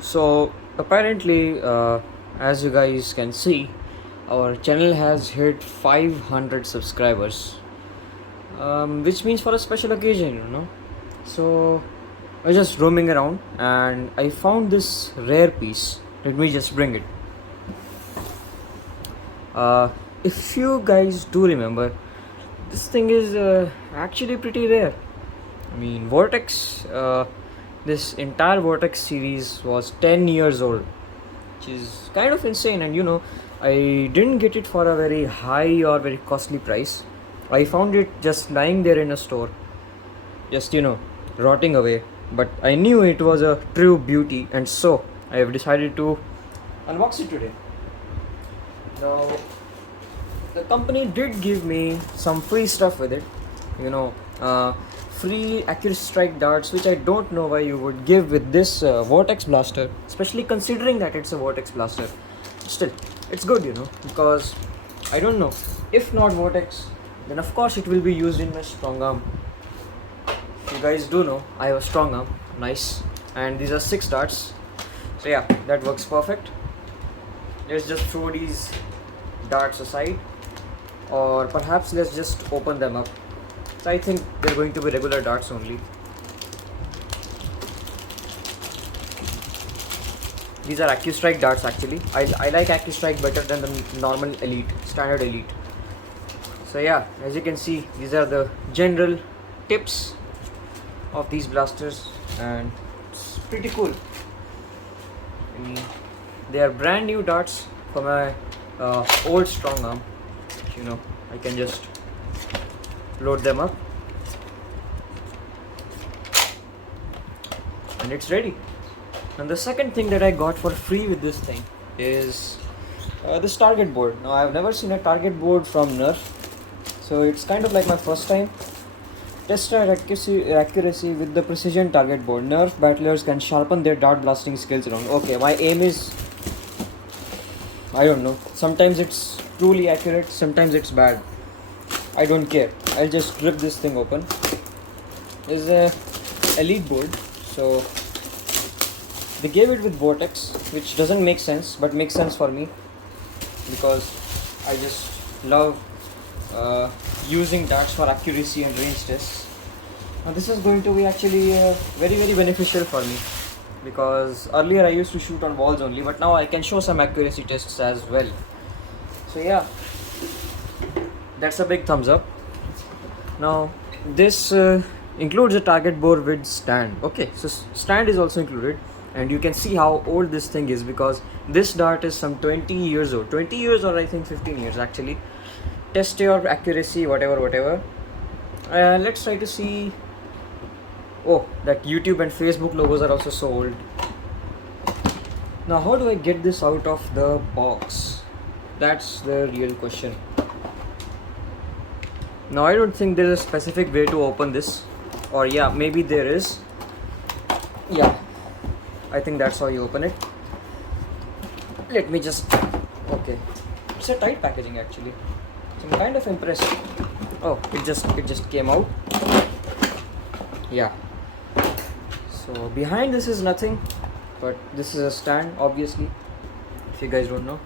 So apparently, as you guys can see, our channel has hit 500 subscribers, which means for a special occasion. So I was just roaming around and I found this rare piece. Let me just bring it. Uh, if you guys do remember, this thing is actually pretty rare. I mean, Vortex, this entire Vortex series was 10 years old, which is kind of insane. And I didn't get it for a very high or very costly price. I found it just lying there in a store, just rotting away. But I knew it was a true beauty, and so I have decided to unbox it today. Now, the company did give me some free stuff with it, you know, free accurate strike darts, which I don't know why you would give with this Vortex blaster, especially considering that it's a Vortex blaster. Still, it's good, because I don't know, if not Vortex, then of course it will be used in my strong arm. You guys do know I have a strong arm, nice, and these are 6 darts, so yeah, that works perfect. Let's just throw these darts aside, or perhaps let's just open them up. So I think they're going to be regular darts only. These are AccuStrike darts actually. I like AccuStrike better than the normal Elite, standard Elite. So yeah, as you can see, these are the general tips of these blasters, and it's pretty cool. I mean, they are brand new darts for my old strong arm. I can just load them up and it's ready. And the second thing that I got for free with this thing is this target board. Now, I've never seen a target board from Nerf, so it's kind of like my first time. Test our accuracy with the precision target board. Nerf battlers can sharpen their dart blasting skills around. Okay, my aim is, I don't know, sometimes it's truly accurate, sometimes it's bad. I don't care. I'll just rip this thing open. This is a Elite board, so they gave it with Vortex, which doesn't make sense, but makes sense for me because I just love using darts for accuracy and range tests. Now this is going to be actually very beneficial for me, because earlier I used to shoot on walls only, but now I can show some accuracy tests as well. So yeah, that's a big thumbs up. Now this includes a target board with stand. Okay, so stand is also included, and you can see how old this thing is, because this dart is some 20 years old, 20 years, or I think 15 years actually. Test your accuracy, whatever. Let's try to see. Oh, that YouTube and Facebook logos are also so old. Now how do I get this out of the box? That's the real question. Now I don't think there's a specific way to open this, or yeah, maybe there is. Yeah, I think that's how you open it. Let me just, okay, it's a tight packaging actually, so I'm kind of impressed. Oh, it just came out. Yeah, so behind this is nothing, but this is a stand, obviously, if you guys don't know.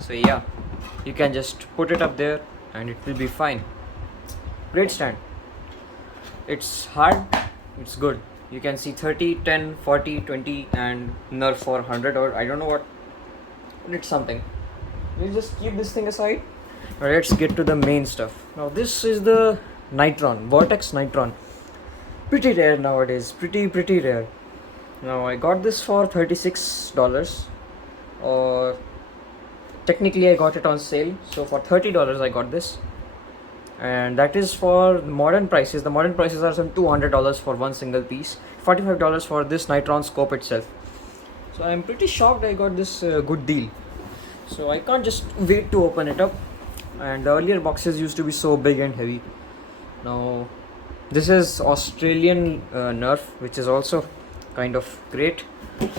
So yeah, you can just put it up there and it will be fine. Great stand. It's hard, it's good. You can see 30, 10, 40, 20 and Nerf for 100, or I don't know what, but it's something. We'll just keep this thing aside. Now let's get to the main stuff. Now this is the Nitron, Vortex Nitron. Pretty rare nowadays, pretty rare. Now I got this for $36, or technically I got it on sale, so for $30 I got this, and that is for modern prices. The modern prices are some $200 for one single piece, $45 for this Nitron scope itself. So I'm pretty shocked I got this good deal. So I can't just wait to open it up, and the earlier boxes used to be so big and heavy. Now this is Australian Nerf, which is also kind of great.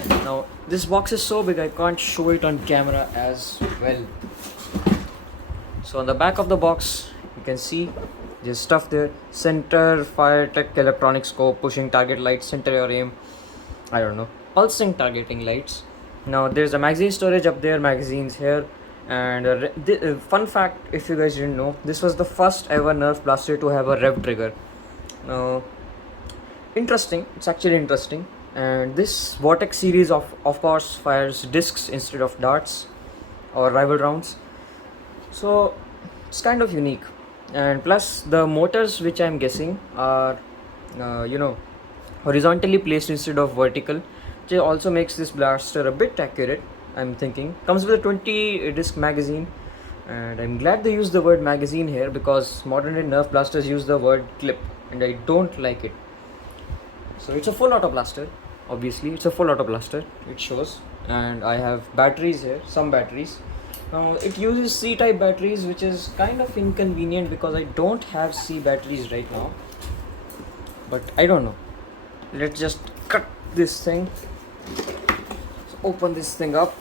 Now this box is so big I can't show it on camera as well. So on the back of the box you can see there's stuff there: center, fire tech, electronic scope, pushing target light, center your aim, I don't know, pulsing targeting lights. Now there's a magazine storage up there, magazines here, and fun fact, if you guys didn't know, this was the first ever Nerf blaster to have a rev trigger. Now, interesting. It's actually interesting. And this Vortex series of course fires discs instead of darts or rival rounds. So it's kind of unique. And plus the motors, which I'm guessing are horizontally placed instead of vertical, which also makes this blaster a bit accurate. I'm thinking comes with a 20 disc magazine, and I'm glad they use the word magazine here because modern day Nerf blasters use the word clip, and I don't like it. So it's a full auto blaster. Obviously it's a full auto blaster, it shows. And I have batteries here, some batteries. Now it uses C type batteries, which is kind of inconvenient because I don't have C batteries right now, but I don't know. Let's just cut this thing. So open this thing up.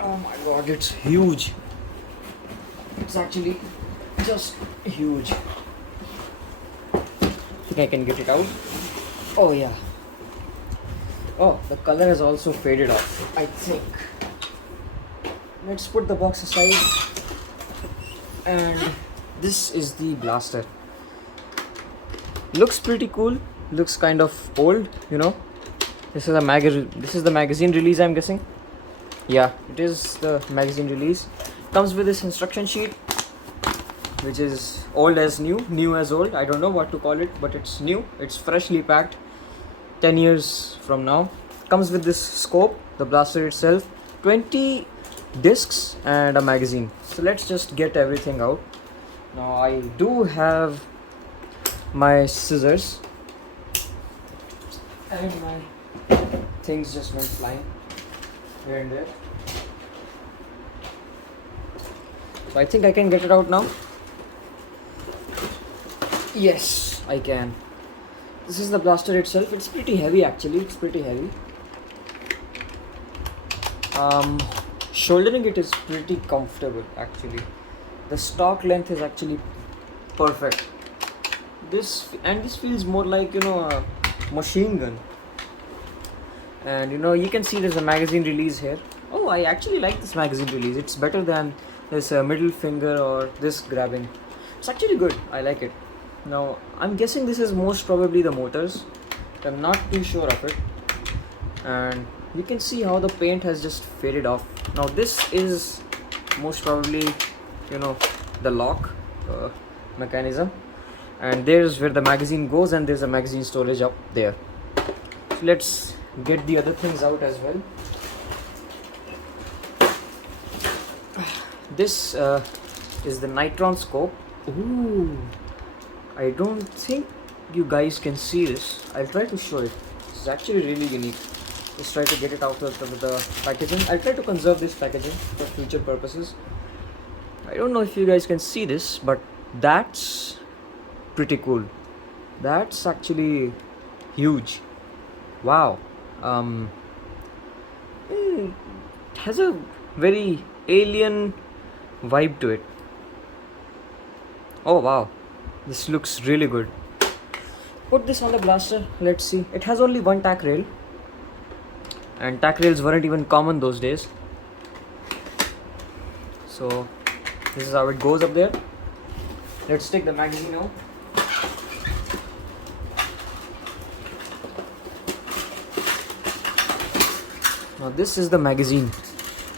Oh my god, it's huge. It's actually just huge. I think I can get it out. Oh yeah. Oh, the color has also faded off, I think. Let's put the box aside. And this is the blaster. Looks pretty cool. Looks kind of old, you know. This is the magazine release, I'm guessing. Yeah, it is the magazine release. Comes with this instruction sheet, which is old as new as old. I don't know what to call it, but it's new. It's freshly packed. 10 years from now. Comes with this scope, the blaster itself, 20 discs and a magazine. So let's just get everything out. Now I do have my scissors, and my things just went flying here and there. So I think I can get it out now. Yes, I can. This is the blaster itself. It's pretty heavy actually. It's pretty heavy. Shouldering it is pretty comfortable actually. The stock length is actually perfect. This feels more like a machine gun. And you can see there's a magazine release here. Oh, I actually like this magazine release. It's better than this middle finger or this grabbing. It's actually good. I like it. Now I'm guessing this is most probably the motors. I'm not too sure of it. And you can see how the paint has just faded off. Now this is most probably the lock mechanism, and there's where the magazine goes, and there's a magazine storage up there. So let's get the other things out as well. This is the Nitron scope. Ooh, I don't think you guys can see this. I'll try to show it. It's actually really unique. Let's try to get it out of the packaging. I'll try to conserve this packaging for future purposes. I don't know if you guys can see this, but that's pretty cool. That's actually huge. Wow. It has a very alien vibe to it. Oh wow, this looks really good. Put this on the blaster. Let's see. It has only one tack rail, and tack rails weren't even common those days. So this is how it goes up there. Let's take the magazine out. Now this is the magazine,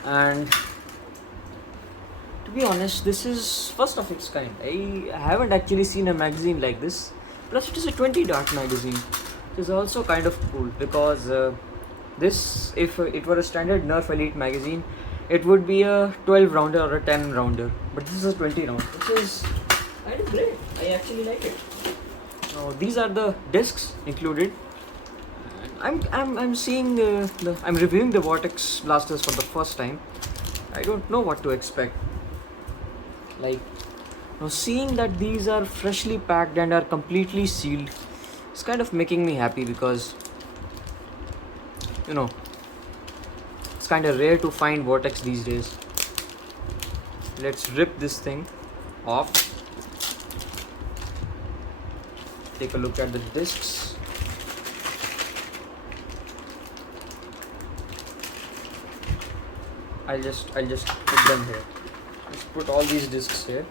and to be honest, this is first of its kind. I haven't actually seen a magazine like this. Plus it is a 20 dart magazine, which is also kind of cool because this, if it were a standard Nerf Elite magazine, it would be a 12 rounder or a 10 rounder, but this is a 20 round, which is kind of great. I actually like it. Now these are the discs included. I'm seeing I'm reviewing the Vortex blasters for the first time. I don't know what to expect. Like, now seeing that these are freshly packed and are completely sealed, it's kind of making me happy because it's kind of rare to find Vortex these days. Let's rip this thing off. Take a look at the discs. I'll just put them here. Let's put all these discs here.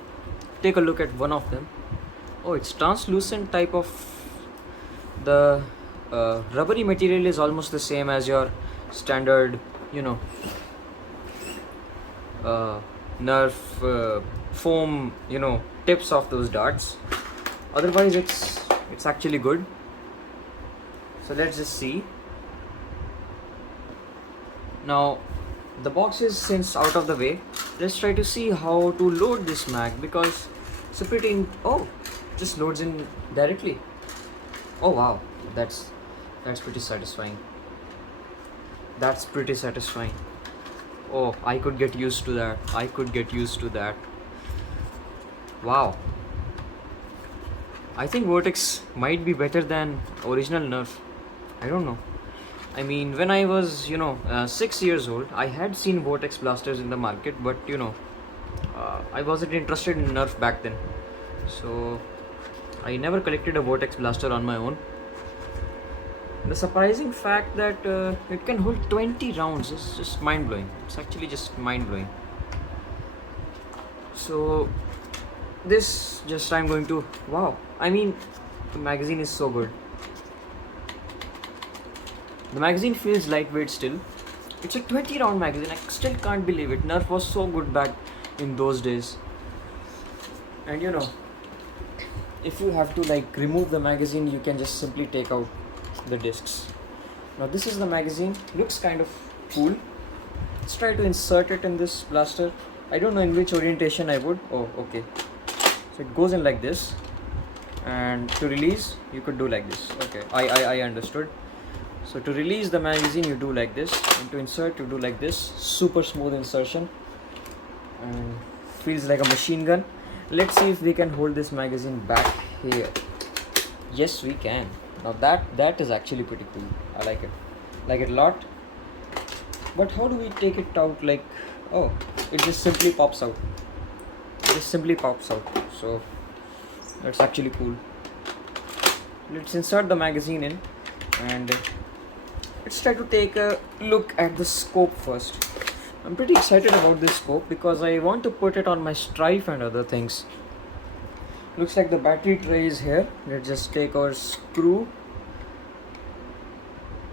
Take a look at one of them. Oh, it's translucent type of. The rubbery material is almost the same as your standard, Nerf foam, tips of those darts. Otherwise, it's actually good. So let's just see. Now, the box is since out of the way. Let's try to see how to load this mag, because it's a pretty. Oh, just loads in directly. Oh wow, that's pretty satisfying. That's pretty satisfying. Oh, I could get used to that. Wow. I think Vortex might be better than original Nerf. I don't know. I mean, when I was, 6 years old, I had seen Vortex blasters in the market, but I wasn't interested in Nerf back then. So I never collected a Vortex blaster on my own. The surprising fact that it can hold 20 rounds is just mind-blowing. It's actually just mind-blowing. So this just I'm going to, wow, I mean, the magazine is so good. The magazine feels lightweight still. It's a 20 round magazine. I still can't believe it. Nerf was so good back in those days. And if you have to remove the magazine, you can just simply take out the discs. Now this is the magazine. Looks kind of cool. Let's try to insert it in this blaster. I don't know in which orientation I would. Oh, okay. So it goes in like this, and to release you could do like this. Okay, I understood. So to release the magazine you do like this, and to insert you do like this. Super smooth insertion and feels like a machine gun. Let's see if we can hold this magazine back here. Yes, we can. Now that is actually pretty cool. I like it a lot. But how do we take it out? Oh, it just simply pops out. So that's actually cool. Let's insert the magazine in, and let's try to take a look at the scope first. I'm pretty excited about this scope because I want to put it on my Strife and other things. Looks like the battery tray is here. Let's just take our screw.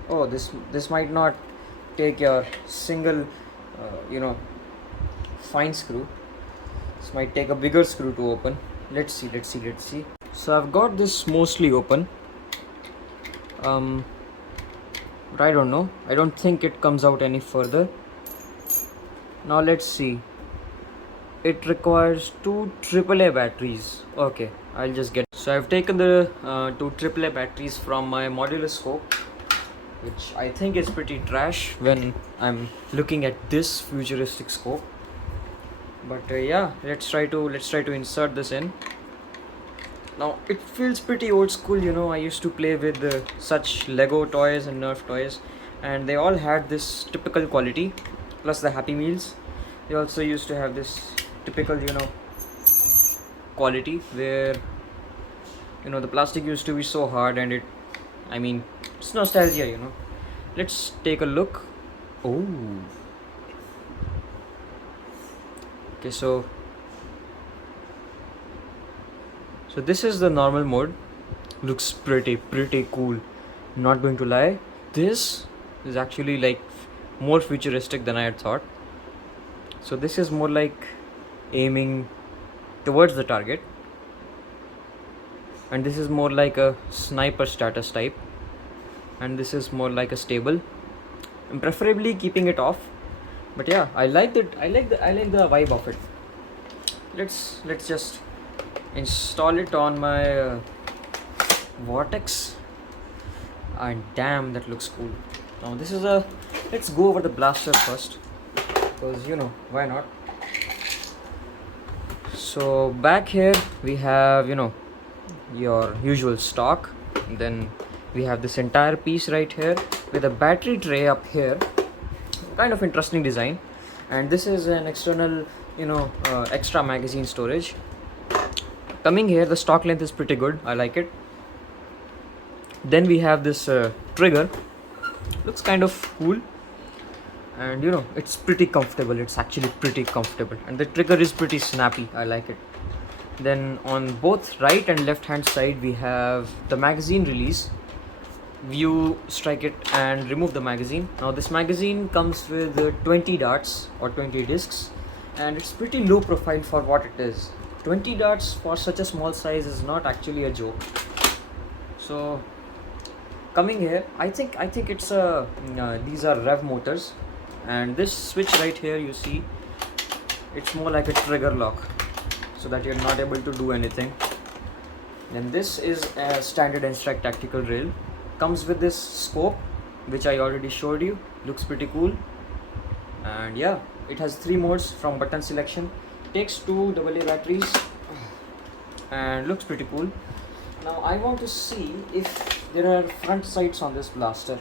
Oh, this might not take your single fine screw. This might take a bigger screw to open. Let's see. So I've got this mostly open. But I don't know. I don't think it comes out any further. Now let's see. It requires 2 AAA batteries. Okay, I'll just get. So I've taken the 2 AAA batteries from my modular scope, which I think is pretty trash when I'm looking at this futuristic scope. But yeah, let's try to insert this in. Now it feels pretty old school. I used to play with such Lego toys and Nerf toys, and they all had this typical quality, plus the Happy Meals. They also used to have this typical quality where the plastic used to be so hard, and it's nostalgia. Let's take a look. Oh, okay, so this is the normal mode. Looks pretty cool, not going to lie. This is actually more futuristic than I had thought. So this is more like aiming towards the target, and this is more like a sniper status type, and this is more like a stable. I'm preferably keeping it off, but yeah, I like the vibe of it. Let's just install it on my Vortex, and damn, that looks cool. Now this is let's go over the blaster first, because why not. So back here we have your usual stock, and then we have this entire piece right here with a battery tray up here. Kind of interesting design. And this is an external extra magazine storage. Coming here, the stock length is pretty good. I like it. Then we have this trigger. Looks kind of cool. and you know, it's pretty comfortable. It's actually pretty comfortable, and the trigger is pretty snappy. I like it. Then on both right and left hand side we have the magazine release. You strike it and remove the magazine. Now this magazine comes with 20 darts or 20 discs, and it's pretty low profile for what it is. 20 darts for such a small size is not actually a joke. So coming here, I think it's a these are rev motors, and this switch right here, you see, it's more like a trigger lock, so that you're not able to do anything. Then this is a standard and strike tactical rail. Comes with this scope, which I already showed you. Looks pretty cool. And yeah, it has 3 modes from button selection. Takes 2 AA batteries, and looks pretty cool. Now I want to see if there are front sights on this blaster.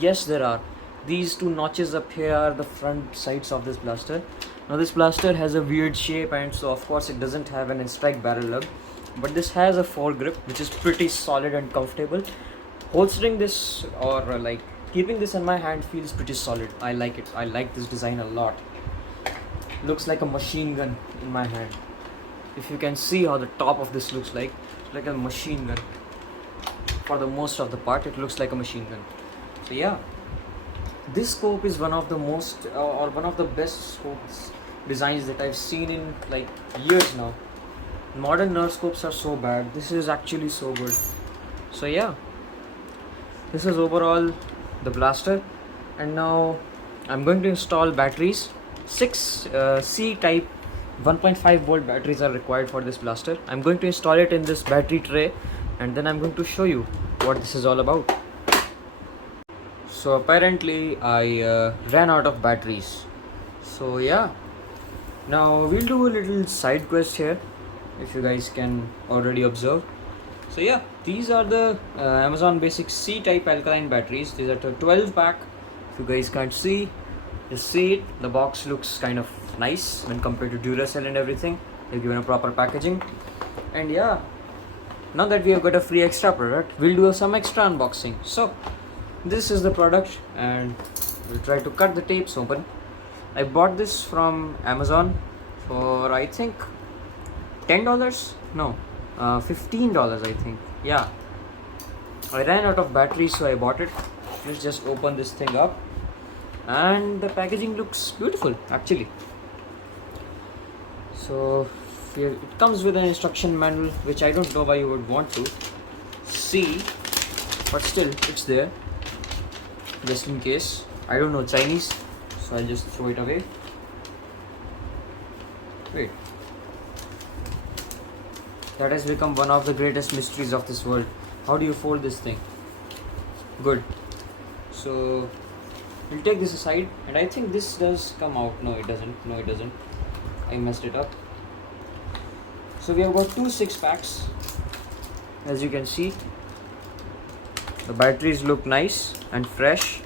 Yes, there are. These 2 notches up here are the front sights of this blaster. Now this blaster has a weird shape, and so of course it doesn't have an strike barrel lug, but this has a foregrip which is pretty solid and comfortable. Holstering this or like keeping this in my hand feels pretty solid. I like it. I like this design a lot. Looks like a machine gun in my hand. If you can see how the top of this looks like a machine gun. For the most of the part, it looks like a machine gun. So yeah, this scope is one of the most or one of the best scopes designs that I've seen in like years now. Modern Nerf scopes are so bad. This is actually so good. So yeah, this is overall the blaster, and now I'm going to install batteries. 6 C-type 1.5 volt batteries are required for this blaster. I'm going to install it in this battery tray, and then I'm going to show you what this is all about. So apparently I ran out of batteries. So yeah, now we'll do a little side quest here, if you guys can already observe. So yeah, these are the Amazon Basic C-type alkaline batteries. These are the 12 pack. If you guys can't see, just see it. The box looks kind of nice when compared to Duracell and everything. They're given a proper packaging. And yeah, now that we have got a free extra product, we'll do some extra unboxing. So this is the product, and we'll try to cut the tapes open. I bought this from Amazon for I think $10. No, $15 I think. Yeah, I ran out of batteries, so I bought it. Let's just open this thing up, and the packaging looks beautiful actually. So here it comes with an instruction manual, which I don't know why you would want to see, but still it's there just in case. I don't know Chinese, so I'll just throw it away. Wait, that has become one of the greatest mysteries of this world. How do you fold this thing? Good. So we'll take this aside, and I think this does come out. No, it doesn't. No, it doesn't. I messed it up. So we have got 2 6-packs. As you can see, the batteries look nice and fresh.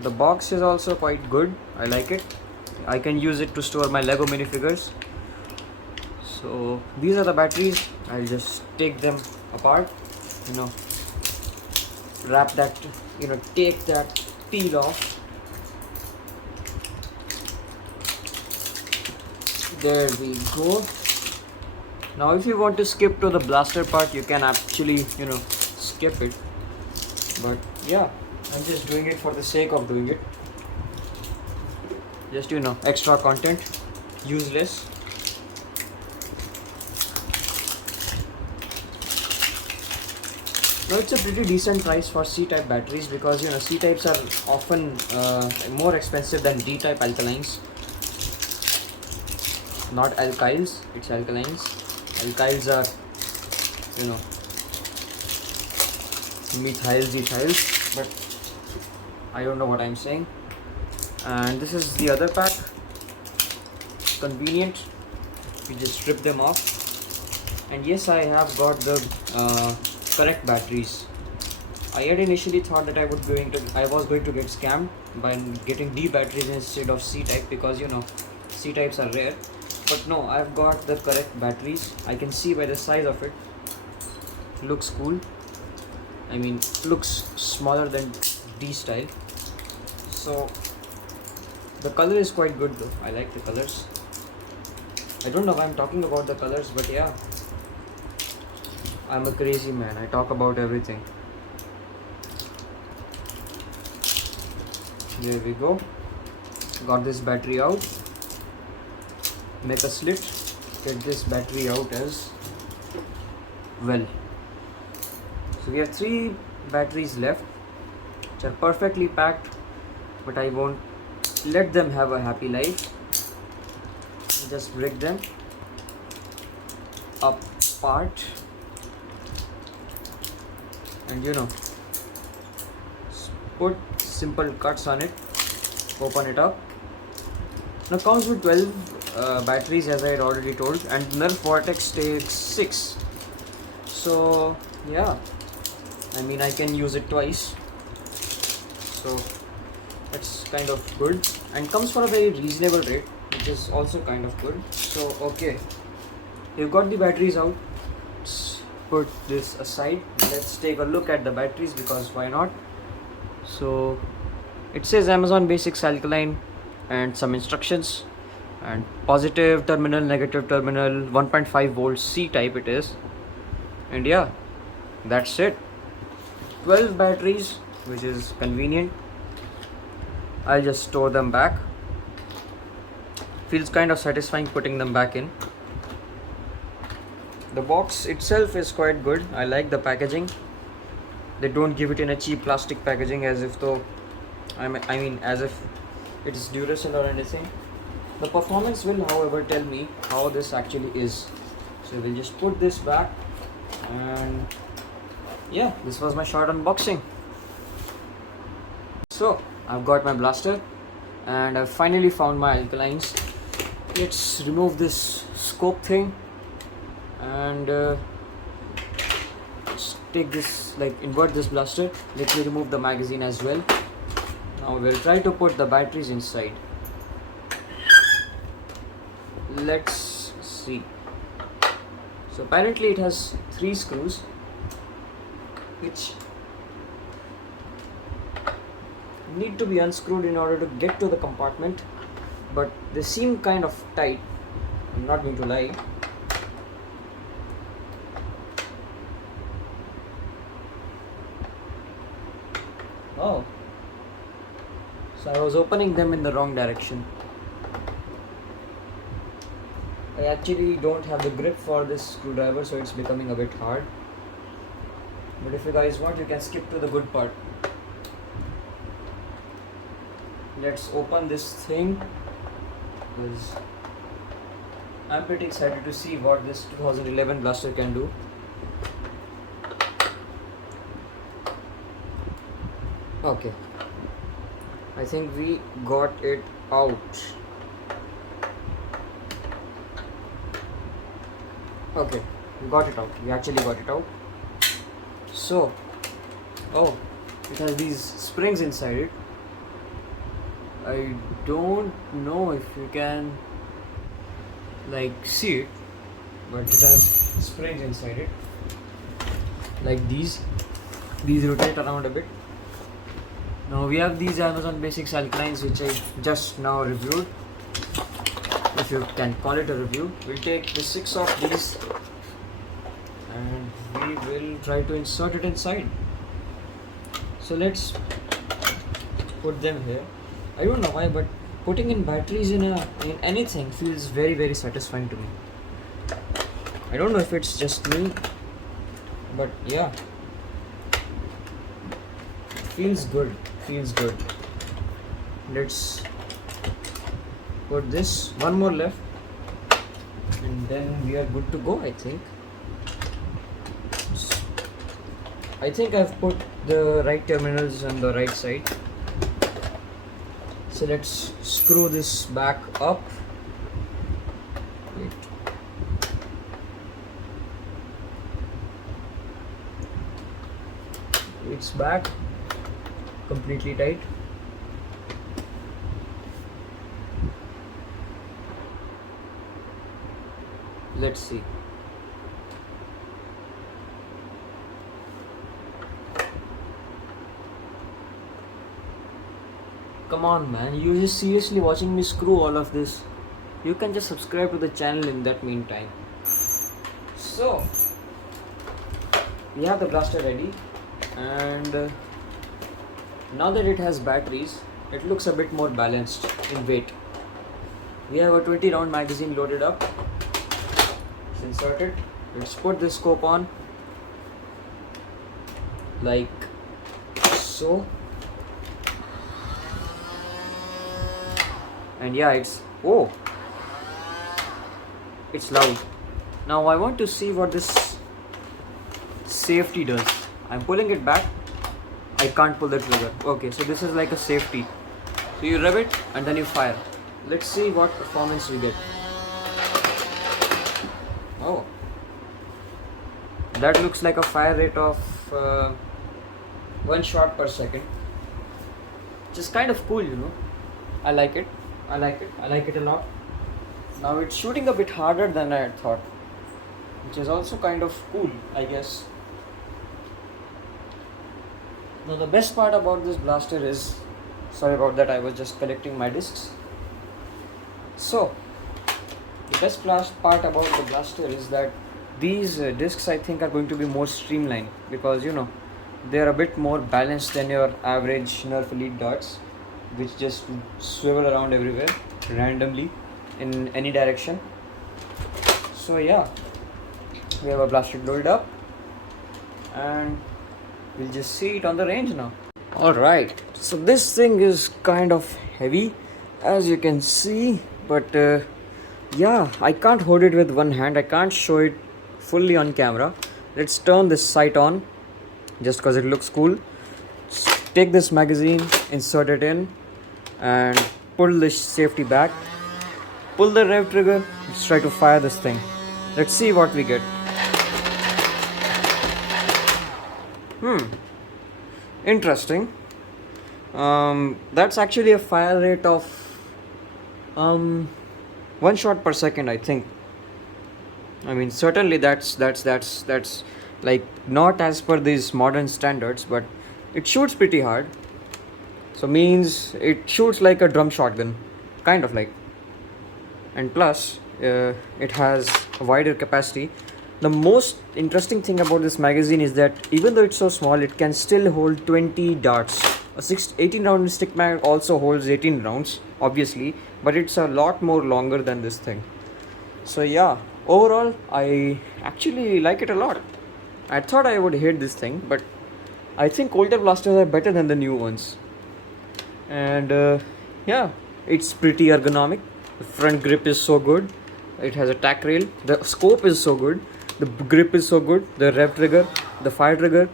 The box is also quite good. I like it. I can use it to store my Lego minifigures. So these are the batteries. I'll just take them apart, wrap that, take that peel off. There we go. Now if you want to skip to the blaster part, you can actually skip it, but yeah, I'm just doing it for the sake of doing it. Just extra content, useless. Now it's a pretty decent price for C-type batteries, because C-types are often more expensive than D-type alkalines. Not alkyls, it's alkalines. Alkyls are methyls, ethyls, but I don't know what I'm saying. And this is the other pack. Convenient, you just strip them off. And yes, I have got the correct batteries. I had initially thought that I was going to get scammed by getting D batteries instead of C-type, because C-types are rare. But no, I've got the correct batteries. I can see by the size of it. Looks cool. I mean, looks smaller than D style. So the color is quite good though. I like the colors. I don't know why I'm talking about the colors, but yeah, I'm a crazy man. I talk about everything. Here we go. Got this battery out. Make a slit. Get this battery out as well. So we have 3 batteries left, which are perfectly packed, but I won't let them have a happy life. Just break them apart, and put simple cuts on it. Open it up. Now comes with 12 batteries, as I had already told, and Nerf Vortex takes 6. So yeah, I mean, I can use it twice, so that's kind of good, and comes for a very reasonable rate, which is also kind of good. So okay, you've got the batteries out. Let's put this aside. Let's take a look at the batteries, because why not? So it says Amazon Basics Alkaline and some instructions, and positive terminal, negative terminal, 1.5 volts C type it is, and yeah, that's it. 12 batteries, which is convenient. I'll just store them back. Feels kind of satisfying putting them back in. The box itself is quite good. I like the packaging. They don't give it in a cheap plastic packaging, as if though as if it is Duracell or anything. The performance will, however, tell me how this actually is. So we'll just put this back, and yeah, this was my short unboxing. So I've got my blaster, and I've finally found my alkalines. Let's remove this scope thing, and take this, invert this blaster. Let me remove the magazine as well. Now we'll try to put the batteries inside. Let's see. So apparently it has 3 screws, which need to be unscrewed in order to get to the compartment, but they seem kind of tight. I'm not going to lie. Oh, so I was opening them in the wrong direction. I actually don't have the grip for this screwdriver, so it's becoming a bit hard. But if you guys want, you can skip to the good part. Let's open this thing, because I'm pretty excited to see what this 2011 blaster can do. Okay, I think we got it out. Okay, we got it out. We actually got it out. So, oh, it has these springs inside it. I don't know if you can see it, but it has springs inside it, like these rotate around a bit. Now we have these Amazon Basics alkalines, which I just now reviewed, if you can call it a review. We'll take the 6 of these, and we will try to insert it inside. So let's put them here. I don't know why, but putting in batteries in anything feels very, very satisfying to me. I don't know if it's just me, but yeah, feels good. Let's put this, one more left, and then we are good to go. I think I've put the right terminals on the right side. So let's screw this back up. Wait. It's back completely tight. Let's see. Come on, man. You just seriously watching me screw all of this. You can just subscribe to the channel in that meantime. So, we have the blaster ready, and now that it has batteries, it looks a bit more balanced in weight. We have a 20 round magazine loaded up. Let's insert it. Let's put the scope on like so. And yeah, it's loud. Now I want to see what this safety does. I'm pulling it back. I can't pull the trigger. Okay, so this is like a safety. So you rub it and then you fire. Let's see what performance we get. Oh, that looks like a fire rate of 1 shot per second. Which is kind of cool, you know. I like it. I like it a lot. Now it's shooting a bit harder than I had thought, which is also kind of cool, I guess. Now the best part about this blaster is, sorry about that, I was just collecting my discs. So the best part about the blaster is that these discs I think are going to be more streamlined, because you know they are a bit more balanced than your average Nerf Elite darts, which just swivel around everywhere randomly in any direction. So yeah, we have a blaster loaded up and we'll just see it on the range now. Alright, so this thing is kind of heavy, as you can see, but yeah, I can't hold it with one hand. I can't show it fully on camera. Let's turn this sight on just because it looks cool. Take this magazine, insert it in, and pull the safety back. Pull the rev trigger. Let's try to fire this thing. Let's see what we get. Interesting. That's actually a fire rate of 1 shot per second, I think. I mean, certainly that's like not as per these modern standards, but it shoots pretty hard. So means it shoots like a drum shotgun, kind of like. And plus, it has a wider capacity. The most interesting thing about this magazine is that even though it's so small, it can still hold 20 darts. A 18 round stick mag also holds 18 rounds, obviously, but it's a lot more longer than this thing. So yeah, overall, I actually like it a lot. I thought I would hate this thing, but I think older blasters are better than the new ones. And yeah, it's pretty ergonomic. The front grip is so good. It has a tack rail. The scope is so good. The grip is so good. The rev trigger, the fire trigger,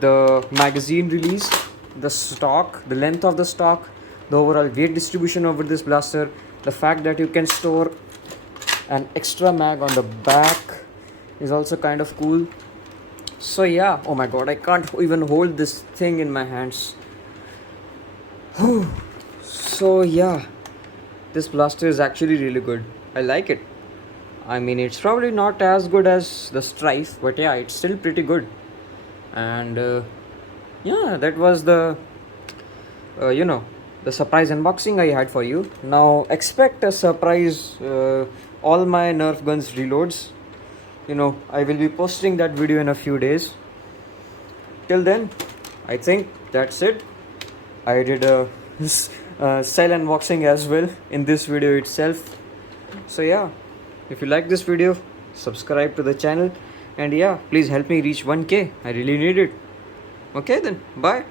the magazine release, the stock, the length of the stock, the overall weight distribution over this blaster, the fact that you can store an extra mag on the back is also kind of cool. So yeah, oh my god, I can't even hold this thing in my hands. So yeah, this blaster is actually really good. I like it. I mean, it's probably not as good as the Strife, but yeah, it's still pretty good. And yeah, that was the the surprise unboxing I had for you. Now expect a surprise. All my Nerf guns reloads. I will be posting that video in a few days. Till then, I think that's it. I did a cell unboxing as well in this video itself. So yeah, if you like this video, subscribe to the channel, and yeah, please help me reach 1K. I really need it. Okay then, bye.